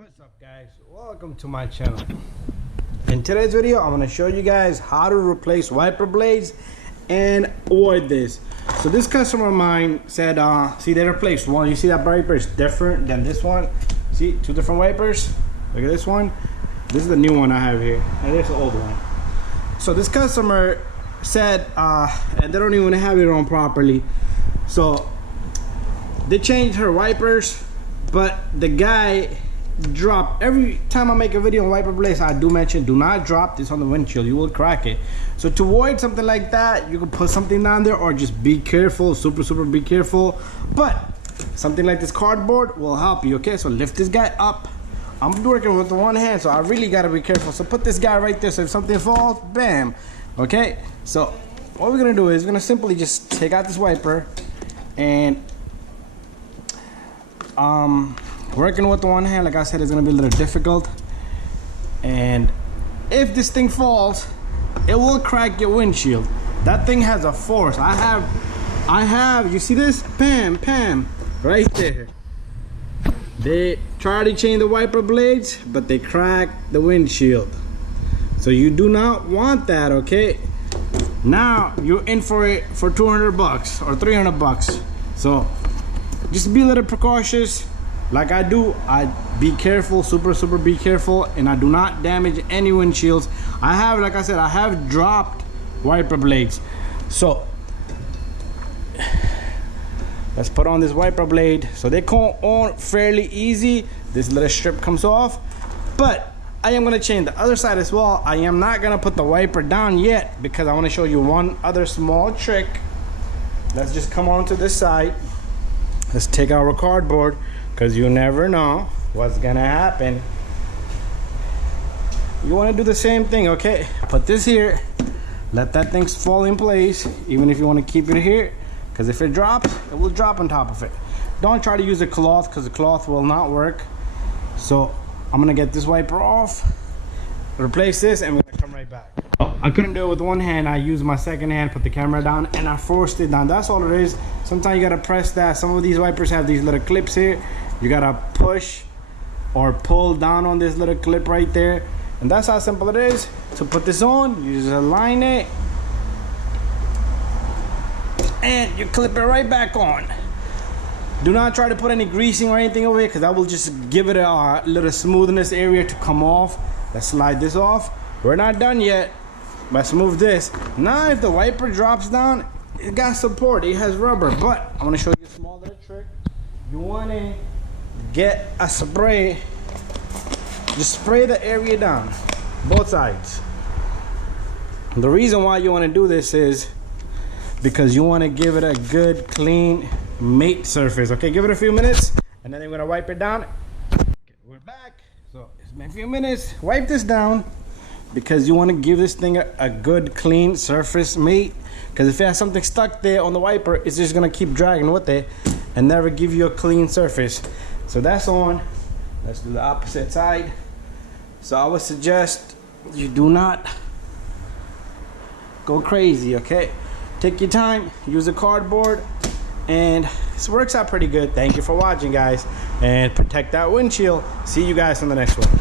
What's up, guys? Welcome to my channel. In today's video, I'm going to show you guys how to replace wiper blades and avoid this. So this customer of mine said, see, they replaced one. You see that wiper is different than this one. See, two different wipers. Look at this one. This is the new one I have here, and this is the old one. So this customer said, and they don't even have it on properly. So they changed her wipers, but the guy drop. Every time I make a video on wiper blades, I do mention do not drop this on the windshield, you will crack it. So to avoid something like that, you can put something down there or just be careful, super be careful. But something like this cardboard will help you. Okay, so lift this guy up. I'm working with the one hand, so I really gotta be careful. So put this guy right there, so if something falls, bam. Okay, so what we're gonna do is we're gonna simply just take out this wiper and working with the one hand, like I said, is gonna be a little difficult. And if this thing falls, it will crack your windshield. That thing has a force. I have, you see this? Pam, right there. They try to change the wiper blades, but they crack the windshield. So you do not want that, okay? Now you're in for it for 200 bucks or 300 bucks. So just be a little precautious. Like I do, I be careful, super be careful, and I do not damage any windshields. I have, like I said, I have dropped wiper blades. So let's put on this wiper blade. So they come on fairly easy. This little strip comes off, but I am gonna change the other side as well. I am not gonna put the wiper down yet because I want to show you one other small trick. Let's just come on to this side. Let's take our cardboard, because you never know what's gonna happen. You want to do the same thing, okay? Put this here, let that thing fall in place, even if you want to keep it here, because if it drops, it will drop on top of it. Don't try to use a cloth, because the cloth will not work. So I'm gonna get this wiper off, replace this, and we're gonna come right back. I couldn't do it with one hand. I used my second hand, put the camera down, and I forced it down. That's all it is. Sometimes you gotta press that. Some of these wipers have these little clips here. You gotta push or pull down on this little clip right there, and that's how simple it is. To put this on, you just align it and you clip it right back on. Do not try to put any greasing or anything over here, because that will just give it a little smoothness area to come off. Let's slide this off. We're not done yet. Let's move this. Now if the wiper drops down, it got support, it has rubber. But I'm gonna show you a small little trick. You wanna get a spray, just spray the area down, both sides. The reason why you want to do this is because you want to give it a good clean mate surface. Okay, give it a few minutes and then I'm going to wipe it down. Okay, we're back. So it's been a few minutes. Wipe this down because you want to give this thing a good clean surface mate, because if it has something stuck there on the wiper, it's just going to keep dragging with it and never give you a clean surface. So that's on. Let's do the opposite side. So I would suggest you do not go crazy, okay? Take your time, use a cardboard, and this works out pretty good. Thank you for watching, guys, and protect that windshield. See you guys on the next one.